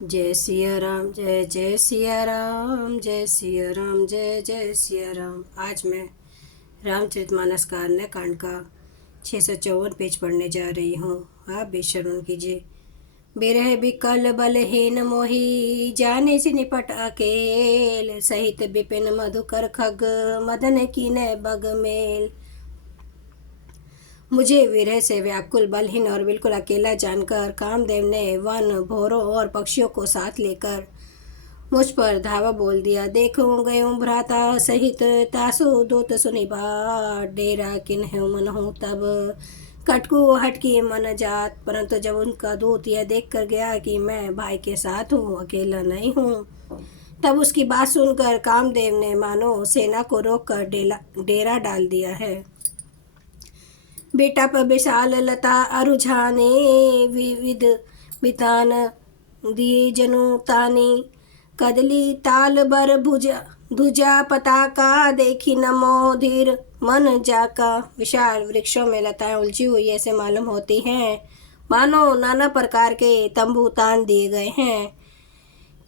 जय सिया राम, जय जय सिया राम, जय सिया राम, जय जय सिया राम। आज मैं रामचरितमानस का अन्य कांड का 654 पेज पढ़ने जा रही हूँ। आप भी श्रवण कीजिए। बिरह बिकल बलहीन मोही, जाने से निपट अकेल, सहित विपिन मधुकर खग, मदन कीनय बग मेल। मुझे विरह से व्याकुल, बलहीन और बिल्कुल अकेला जानकर कामदेव ने वन, भौरों और पक्षियों को साथ लेकर मुझ पर धावा बोल दिया। देखूं गयूं भ्राता सहित, तासु दूत सुनि बाट, डेरा किन्हु मनहु तब, कटकू हटकी मन जात। परंतु जब उनका दूत यह देख कर गया कि मैं भाई के साथ हूँ, अकेला नहीं हूँ, तब उसकी बात सुनकर कामदेव ने मानो सेना को रोककर डेरा डाल दिया है। बेटप विशाल लता अरुझाने, विविध बितान दिए जनु तानी, कदली ताल बर भुजा धुजा पताका, देखी न मोधीर मन जाका। विशाल वृक्षों में लताएं उलझी हुई ऐसे मालूम होती हैं, मानो नाना प्रकार के तंबू तान दिए गए हैं।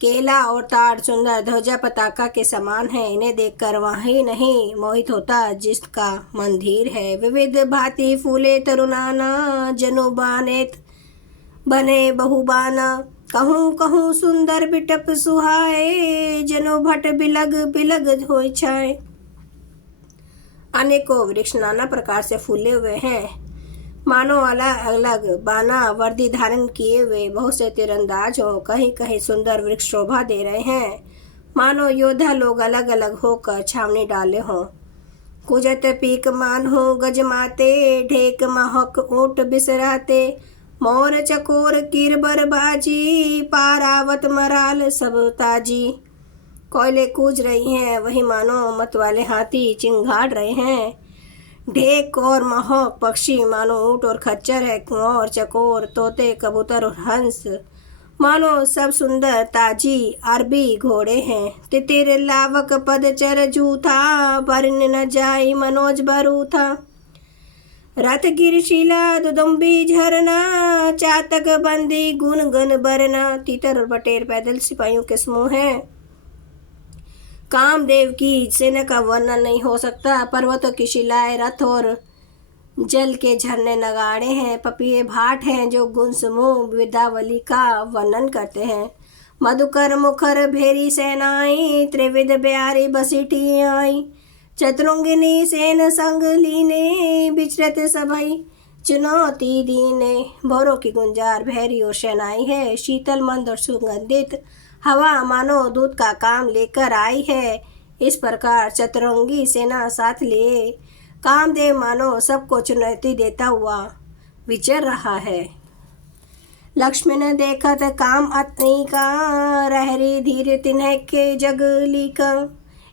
केला और ताड़ सुंदर ध्वजा पताका के समान है। इन्हें देखकर वही नहीं मोहित होता जिसका मन धीर है। विविध भांति फूले तरुनाना, जनु बानेत बने बहुबाना, कहूँ कहूँ सुंदर बिटप सुहाए, जनो भट बिलग बिलग होय छाए। अनेकों वृक्ष नाना प्रकार से फूले हुए हैं, मानो अलग अलग बाना वर्दी धारण किए हुए बहुत से तीरंदाज हो। कहीं कहीं सुंदर वृक्ष शोभा दे रहे हैं, मानो योद्धा लोग अलग अलग होकर छावनी डाले हों। कुजत पीक मान हो गजमाते, ढेक महक ऊंट बिसराते, मोर चकोर कीरबर बाजी, पारावत मराल सब ताजी। कोयले कूज रही हैं, वही मानो मतवाले हाथी चिंगाड़ रहे हैं। ढेक और महक पक्षी मानो ऊंट और खच्चर है। मोर चकोर तोते कबूतर और हंस मानो सब सुंदर ताजी अरबी घोड़े हैं। तितिर लावक पदचर जूथा, बरन न जाई मनोज बरूथा। रथ गिरशिला दुदुम्बी झरना, चातक बंदी गुन गन बरना। तीतर और बटेर पैदल सिपाहियों के समूह हैं। कामदेव की सेना का वर्णन नहीं हो सकता। पर्वतों की शिलाएं, रथ और जल के झरने नगाड़े हैं। पपीहे भाट हैं जो गुण समूह विद्यावली का वर्णन करते हैं। मधुकर मुखर भेरी सेनाई, त्रिविध ब्यारी बसीठी आई। चतुरंगिनी सेन संग लीने, विचरत सभई चुनौती दीने। भौरों की गुंजार भैरी और सेनाई है। शीतल मंद और सुगंधित हवा मानो दूत का काम लेकर आई है। इस प्रकार चतुरंगी सेना साथ लिए कामदेव मानो सबको चुनौती देता हुआ विचर रहा है। लक्ष्मी ने देखत काम अतनी का, रहरी धीर तिन्ह के जगली का।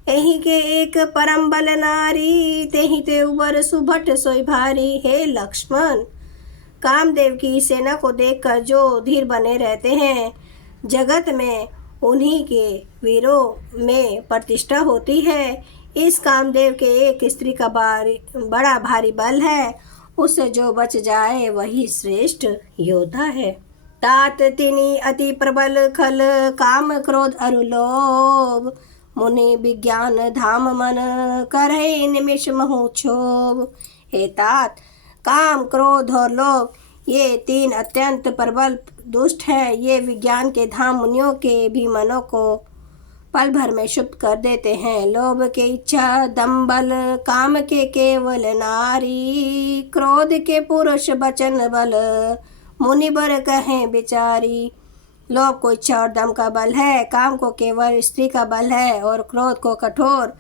एही के एक परम बल नारी, तेहि ते उबर सुभट सोई भारी। हे लक्ष्मण, कामदेव की सेना को देखकर जो धीर बने रहते हैं, जगत में उन्हीं के वीरों में प्रतिष्ठा होती है। इस कामदेव के एक स्त्री का बड़ा भारी बल है, उससे जो बच जाए वही श्रेष्ठ योद्धा है। तात तिनी अति प्रबल खल, काम क्रोध अरु लोभ। मुनि विज्ञान धाम मन, करहे निमिष महु क्षोभ। हे तात, काम क्रोध और लोभ ये तीन अत्यंत प्रबल दुष्ट है। ये विज्ञान के धाम मुनियों के भी मनों को पल भर में शुद्ध कर देते हैं। लोभ के इच्छा दम्बल, काम के केवल नारी। क्रोध के पुरुष बचन बल, मुनि बर कहें बिचारी। लोभ को इच्छा और दम का बल है, काम को केवल स्त्री का बल है और क्रोध को कठोर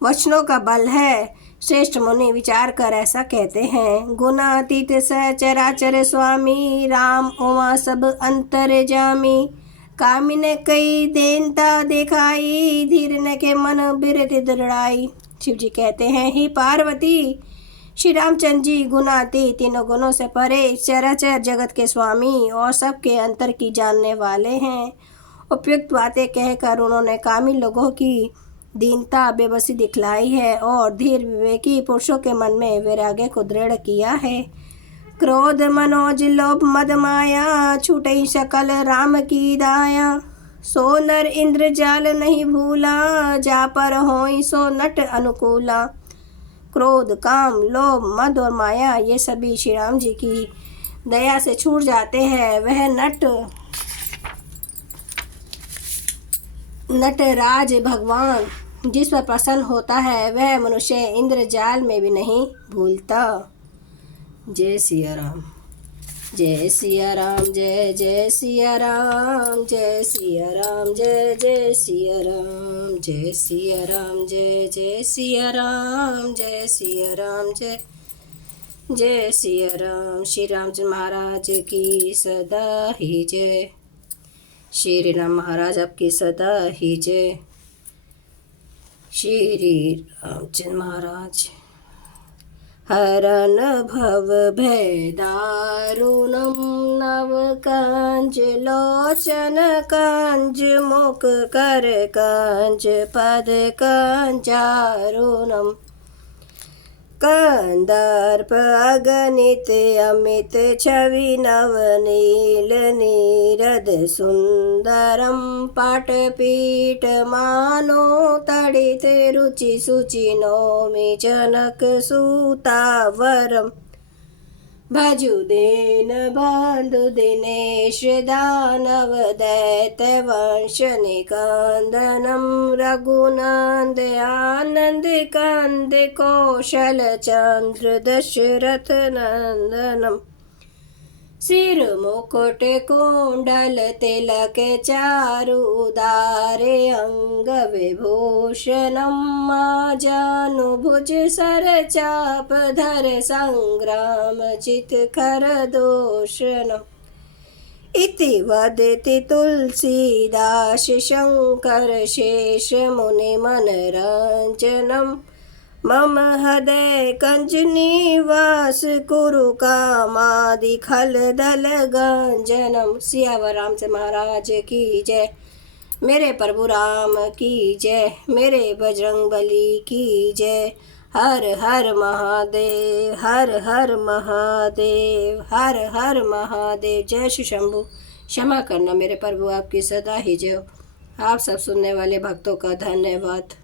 वचनों का बल है। श्रेष्ठ मुनि विचार कर ऐसा कहते हैं। गुणातीत सचराचर स्वामी, राम उमा सब अंतर जामी। कामिन कई देनता दिखाई, धीर न के मन बिरत दृढ़ाई। शिव जी कहते हैं, ही पार्वती, श्री रामचंद्र जी गुणातीत, तीनों गुणों से परे, चराचर जगत के स्वामी और सबके अंतर की जानने वाले हैं। उपयुक्त बातें कहकर उन्होंने कामी लोगों की दीनता बेबसी दिखलाई है और धीर विवेकी पुरुषों के मन में वैराग्य को दृढ़ किया है। क्रोध मनोज लोभ मद माया, छूटई सकल राम की दाया। सो नर इंद्र जाल नहीं भूला, जा पर होई सो नट अनुकूला। क्रोध काम लोभ मद और माया ये सभी श्री राम जी की दया से छूट जाते हैं। वह नटराज भगवान जिस पर प्रसन्न होता है वह मनुष्य इंद्र जाल में भी नहीं भूलता। जय सिया राम, जय सिया राम, जय जय सिया राम, जय सिया राम, जय जय सिया राम, जय सिया राम, जय जय सिया राम, जय सिया राम, जय जय सिया राम। श्री रामचंद्र महाराज की सदा ही जय। श्री राम महाराज आपकी सदा ही जय। श्री रामचंद्र महाराज। हरन भव भय दारुणं, नव कंज लोचन कंज, मुख कर कंज, पद कंजारुणम। कंदर्प अगणित अमित छवि नवनील नीरद सुंदरम, पाटपीठ मानो तड़ित रुचि सुचि नौमि जनक सुतावरम। भजु दीन बंधु दिनेश दानव दैत्य वंश निकंदनम, रघुनंद आनंद कंद कौशल चंद्र दशरथ नंदनम। सिर मुकुट कुंडल तिलक चारु उदारे अंग विभूषणम, जानुभुज सर चाप धर संग्राम चित कर दूषणम। इति वदति तुलसीदास शंकर शेष मुनि मनरंजनम, मम हृदय कंज निवास कुरु कामादि खल दल गंजनम। सियावर रामचंद्र महाराज की जय। मेरे प्रभु राम की जय। मेरे बजरंग बली की जय। हर हर महादेव, हर हर महादेव, हर हर महादेव। जय श्री शंभु। क्षमा करना मेरे प्रभु, आपकी सदा ही जय। आप सब सुनने वाले भक्तों का धन्यवाद।